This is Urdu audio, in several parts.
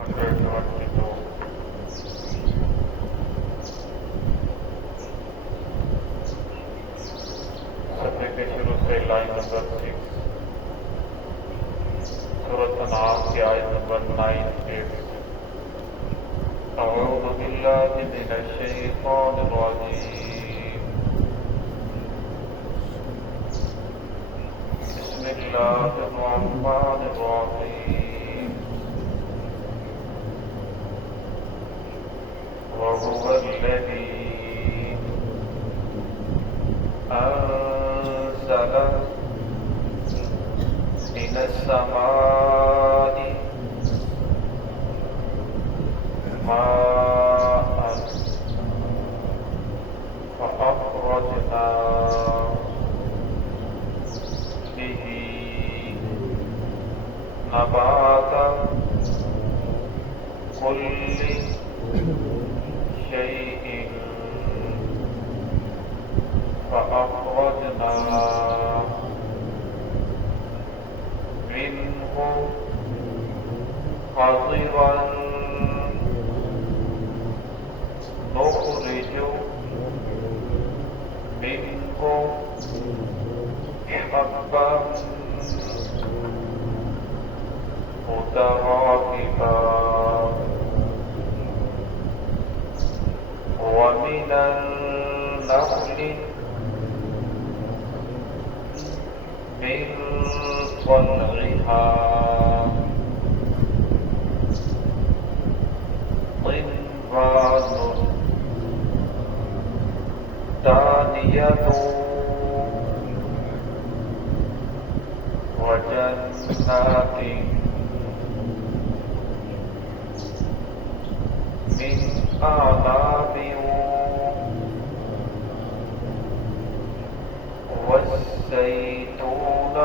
صفحے کے شروع سے لائن نمبر 6 سورۃ انعام کی آیت نمبر 9 اعوذ باللہ من الشیطان الرجیم بسم اللہ الرحمن الرحیم وهو الذی أنزل من السماء ماء فأخرجنا به نبات كل شيء فأخرجنا منه خضرا نخرج منه حبا متراكبا ومن النخل من طلعها قنوان دانية وجنات من أعناب والزيتون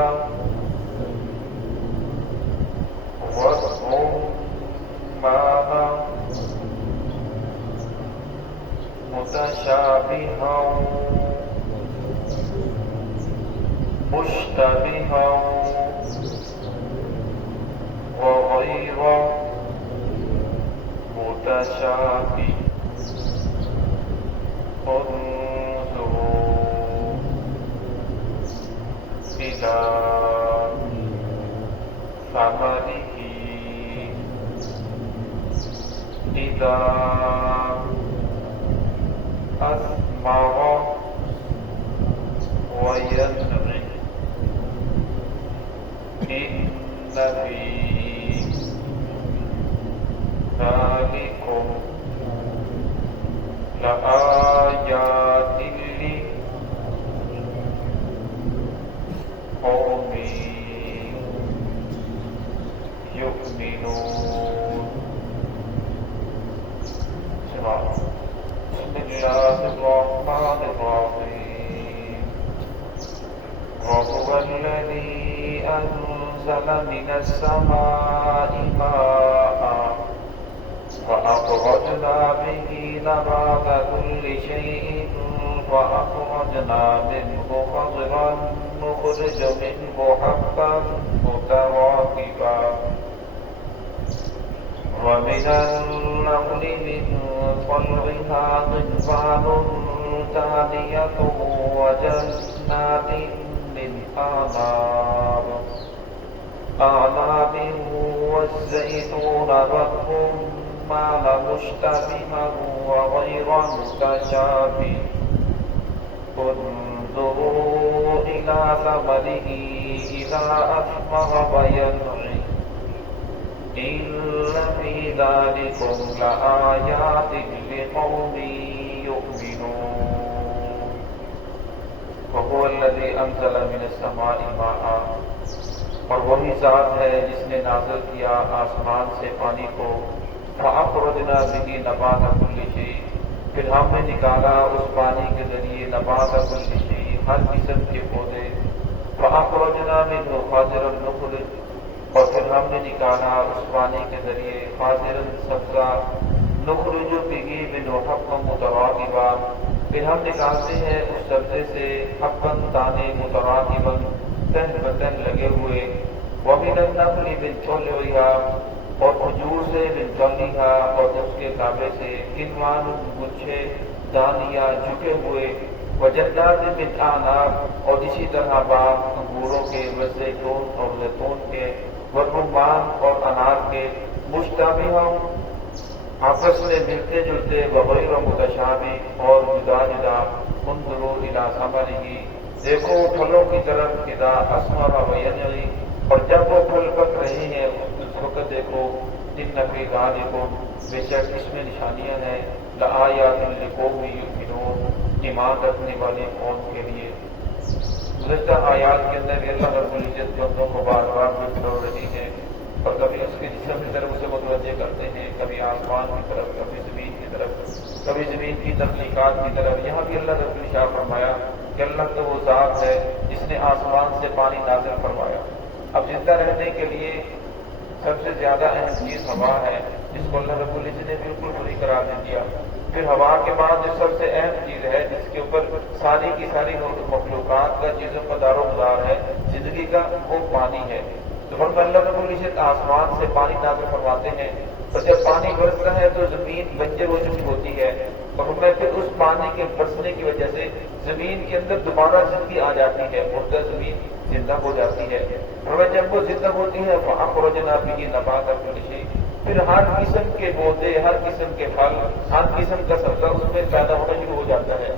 والرمان متشابها مشتبها وغير متشابه انظروا إلى ثمره إذا أثمر وينعم إن في ذلكم لآيات لقوم يؤمنون. بسم الله الرحمن الرحيم وهو الذي أنزل من السماء ماء فأخرجنا به نبات كل شيء فأخرجنا منه خضرا نخرج منه حبا متراكبا ومن النخل من طلعها قنوان دانية وجنات من أعناب والزيتون والرمان مشتبها وغير متشابه انظروا إلى ثمره إذا أثمر وينعم إن في ذلكم لآيات لقوم يؤمنون. وهو الذي أنزل من السماء ماء اور وہی ذات ہے جس نے نازل کیا آسمان سے پانی کو فأخرجنا به نبات كل شيء پھر ہم نے نکالا اس پانی کے ذریعے نبات كل شيء ہر قسم کے پودے فأخرجنا منه خضرا نخرج اور پھر ہم نے نکالا اس پانی کے ذریعے خاضرا سبزہ نخرج به منه حبا متراكبا پھر ہم نکالتے ہیں اس سبزے سے حبا دانے متراكبا تن بتن لگے ہوئے وَمِنَ النَّخْلِ مِن طَلْعِهَا اور کھجور سے بنتلیہ اور اس کے کعبے سے کنوان گچھے دانیہ جھکے ہوئے وجنات من اعناب اور اسی طرح باغ انگوروں کے وزیتون اور زیتون کے والرمان اور انار کے مشتبہ آپس میں ملتے جلتے وغیر متشابہ اور جدا جدا انظروا الی ثمرہ دیکھو پھلوں کی طرف اذا اثمر وینعی اور جب وہ پھل پک رہے ہیں اس وقت دیکھو ان فی ذلک بے شک اس میں نشانیاں ہیں لآیات لقوم یؤمنون ایمان رکھنے والے قوم کے لیے۔ گزشتہ آیات کے اندر اللہ رب العزت بندوں کو بار بار بٹھا رہی ہے اور کبھی اس کے جسم کی طرف اسے متوجہ کرتے ہیں، کبھی آسمان کی طرف، کبھی زمین کی طرف، کبھی زمین کی تخلیقات کی طرف۔ یہاں بھی اللہ رب العزت فرمایا کہ اللہ تو وہ ذات ہے جس نے آسمان سے پانی نازل فرمایا۔ اب زندہ رہنے کے لیے سب سے زیادہ اہم چیز ہوا ہے، جس کو اللہ رب العزت نے بالکل پوری قرار دے دیا۔ پھر ہوا کے بعد جو سب سے اہم چیز ہے جس کے اوپر ساری کی ساری مخلوقات کا چیزوں کا دار و مدار ہے زندگی کا، وہ پانی ہے۔ تو ہم اللہ رب العزت آسمان سے پانی نازل فرماتے ہیں، اور جب پانی برستا ہے تو زمین بنجر ہو چکی ہوتی ہے، اور ہمیں پھر اس پانی کے برسنے کی وجہ سے زمین کے اندر دوبارہ زندگی آ جاتی ہے، مردہ زمین زندہ ہو جاتی ہے۔ ہمیں جب وہ زندہ ہوتی ہے فَأَخْرَجْنَا بِهِ نَبَاتَ كُلِّ شَيْءٍ، پھر ہر قسم کے پودے، ہر قسم کے پھل، ہر قسم کا سبزہ اس میں پیدا ہونا شروع ہو جاتا ہے۔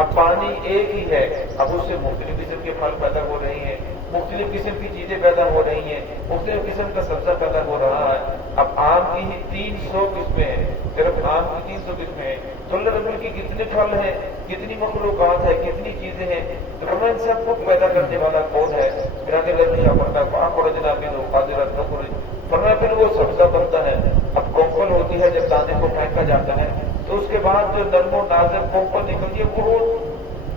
اب پانی ایک ہی ہے، اب اس سے مختلف قسم کے پھل پیدا ہو رہے ہیں، مختلف قسم کی چیزیں پیدا ہو رہی ہیں، مختلف قسم کا سبزہ پیدا ہو رہا ہے۔ اب آم کی ہی 300 قسمیں ہیں، صرف آم کی 300 قسمیں ہیں، تو اللہ رب کی کتنے پھل ہیں، کتنی مخلوقات ہیں، کتنی چیزیں ہیں، تو ہمیں ان سب کو پیدا کرنے والا کون ہے؟ فرمایا پھر وہ سبزہ بنتا ہے۔ اب کومپل ہوتی ہے، جب دانے کو پھینکا جاتا ہے تو اس کے بعد جو نرم و نازک کومپل نکلتی ہے وہ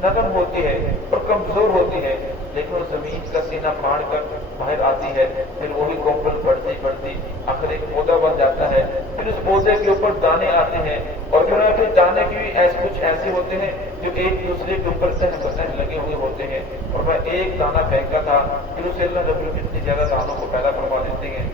نرم ہوتی ہے اور کمزور ہوتی ہے، لیکن زمین کا سینہ پھاڑ کر باہر آتی ہے، پھر وہی کومپل بڑھتی بڑھتی آخر ایک پودا بن جاتا ہے، پھر اس پودے کے اوپر دانے آتے ہیں، اور پھر دانے بھی کچھ ایسے ہوتے ہیں جو ایک دوسرے کے اوپر تہ لگے ہوئے ہوتے ہیں، اور میں ایک دانہ پھینکا تھا پھر اسے اللہ رب اتنی زیادہ دانوں کو پیدا کروا دیتے ہیں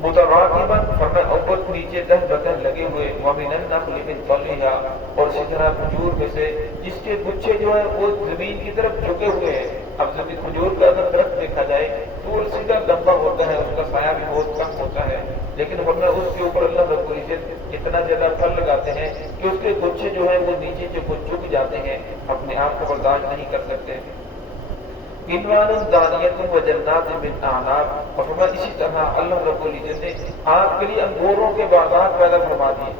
متراکباً، فرمایا اوپر نیچے تہ بتہ لگے ہوئے، وَمِنَ النَّخْلِ مِنْ طَلْعِهَا، اور اسی طرح کھجور میں سے جس کے گچھے جو ہے وہ زمین کی طرف جھکے ہوئے ہیں۔ اب زمین کھجور کا اگر درخت دیکھا جائے تو وہ سیدھا لمبا ہوتا ہے، اس کا سایہ بھی بہت کم ہوتا ہے، لیکن ورنہ اس کے اوپر اللہ رب العزت اتنا زیادہ پھل لگاتے ہیں کہ اس کے گچھے جو ہیں وہ نیچے جو جھک جاتے ہیں، اپنے آپ کو برداشت نہیں کر سکتے۔ کنوان دانیت و جنات من اعناب، اور ہمیں اسی طرح اللہ رب العزت نے آپ کے لیے انگوروں کے باغات پیدا فرما دیے۔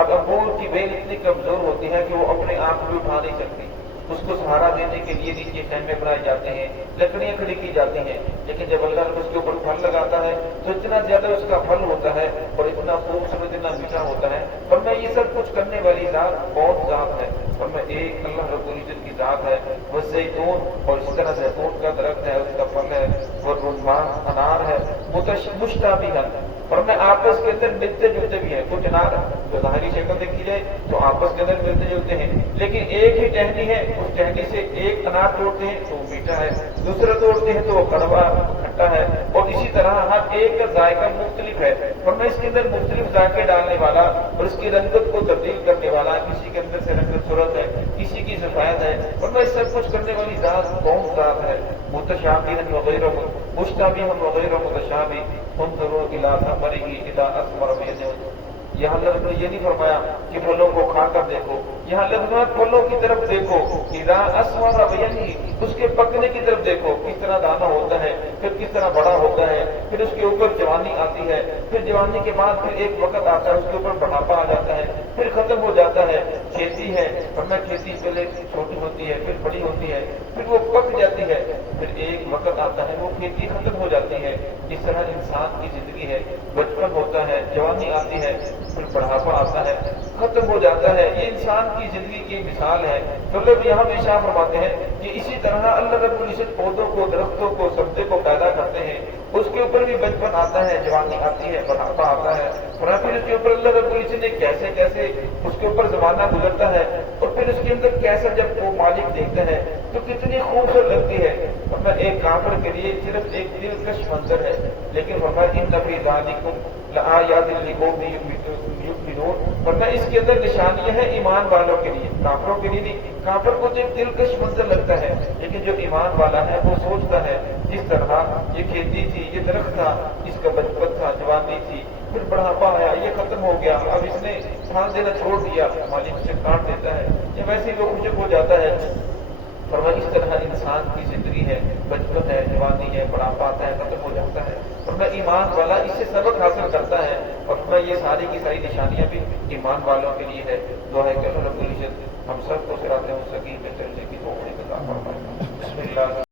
اب انگور کی بیل اتنی کمزور ہوتی ہے کہ وہ اپنے آپ کو اٹھا نہیں سکتی، اس کو سہارا دینے کے لیے نیچے خیمے بنائے جاتے ہیں، لکڑیاں کھڑی کی جاتی ہیں، لیکن جب اللہ اس کے اوپر پھل لگاتا ہے تو اتنا زیادہ اس کا پھل ہوتا ہے اور اتنا خوبصورت، اتنا میٹھا ہوتا ہے۔ اور میں یہ سب کچھ کرنے والی ذات کون ذات ہے؟ اور میں ایک اللہ رب العزت کی ذات ہے، وہ زیتون، اور اسی طرح زیتون کا درخت ہے، اس کا پھل ہے، وہ رمان انار ہے، مشتبہ، اور میں آپس کے اندر ملتے جلتے بھی ہیں۔ کچھ انار جو ظاہری شکل دیکھی جائے تو آپس کے اندر ملتے جلتے ہیں، لیکن ایک ہی ٹہنی ہے، اس ٹہنی سے ایک انار توڑتے ہیں تو وہ میٹھا ہے، دوسرا توڑتے ہیں تو وہ کڑوا کھٹا ہے، اور اسی طرح ہر ایک کا ذائقہ مختلف ہے، اور میں اس کے اندر مختلف ذائقے ڈالنے والا اور اس کی رنگت کو تبدیل کرنے والا، کسی کے اندر سے رنگت صورت ہے، کسی کی سفید ہے، اور میں سب کچھ کرنے والی ذات کون ذات ہے؟ متشابہ وغیرہ مشتبہ وغیرہ متشابہ، انظروا الی ثمرہ اذا اثمر وینعی۔ یہاں اللہ نے یہ نہیں فرمایا کہ پھلوں کو کھا کر دیکھو، یہاں لفظ پھلوں کی طرف دیکھو، اذا اثمر وینعی، اس کے پکنے کی طرف دیکھو، کس طرح دانا ہوتا ہے، پھر کس طرح بڑا ہوتا ہے، پھر اس کے اوپر جوانی آتی ہے، پھر جوانی کے بعد پھر ایک وقت آتا ہے اس کے اوپر بڑھاپا آ جاتا ہے، پھر ختم ہو جاتا ہے۔ کھیتی ہے، ورنہ کھیتی پہلے چھوٹی ہوتی ہے، پھر بڑی ہوتی ہے، پھر وہ پک جاتی ہے، پھر ایک وقت آتا ہے وہ کھیتی ختم ہو جاتی ہے۔ اس طرح انسان کی زندگی ہے، بچپن ہوتا ہے، جوانی آتی ہے، پھر بڑھاپا آتا ہے، ختم ہو جاتا ہے۔ یہ انسان کی زندگی کی مثال ہے۔ تو اللہ یہاں بھی ارشاد فرماتے ہیں کہ اسی طرح اللہ رب العزت پودوں کو، درختوں کو، سبزے کو پیدا کرتے ہیں، اس کے اوپر بھی بچپن آتا ہے، جوانی آتی ہے، بڑھاپا آتا ہے، اور پھر اس کے اوپر اللہ رب العزت نے کیسے کیسے اس کے اوپر زمانہ گزرتا ہے، اور پھر اس کے اندر کیسا جب وہ مالک دیکھتا ہے تو کتنی خوبصورت لگتی ہے۔ ورنہ ایک کافر کے لیے صرف ایک دلکش منظر ہے، لیکن فرمایا ان فی ذالکم لآیات لقوم یؤمنون، ورنہ اس کے اندر نشانیاں ہیں ایمان والوں کے لیے، کافروں کے لیے نہیں۔ کافر کو تو ایک دلکش منظر لگتا ہے، لیکن جو ایمان والا ہے وہ سوچتا ہے جس طرح یہ کھیتی تھی، یہ درخت تھا، اس کا بچپن تھا، جوانی تھی، پھر بڑھاپا آیا، یہ ختم ہو گیا، اب اس نے پھانس دینا چھوڑ دیا، مالک اسے کاٹ دیتا ہے، یہ ویسے ہی وہ خوشک ہو جاتا ہے۔ فرمایا اس طرح انسان کی زندگی ہے، بچپن ہے، جوانی ہے، بڑھاپا آتا ہے، ختم ہو جاتا ہے، فرمایا ایمان والا اس سے سبق حاصل کرتا ہے، اور فرمایا یہ ساری کی ساری نشانیاں بھی ایمان والوں کے لیے ہے۔ دعا ہے کہ اللہ رب العزت ہم سب کو صراط مستقیم پہ چلنے کی توفیق عطا فرمائے۔ بسم اللہ۔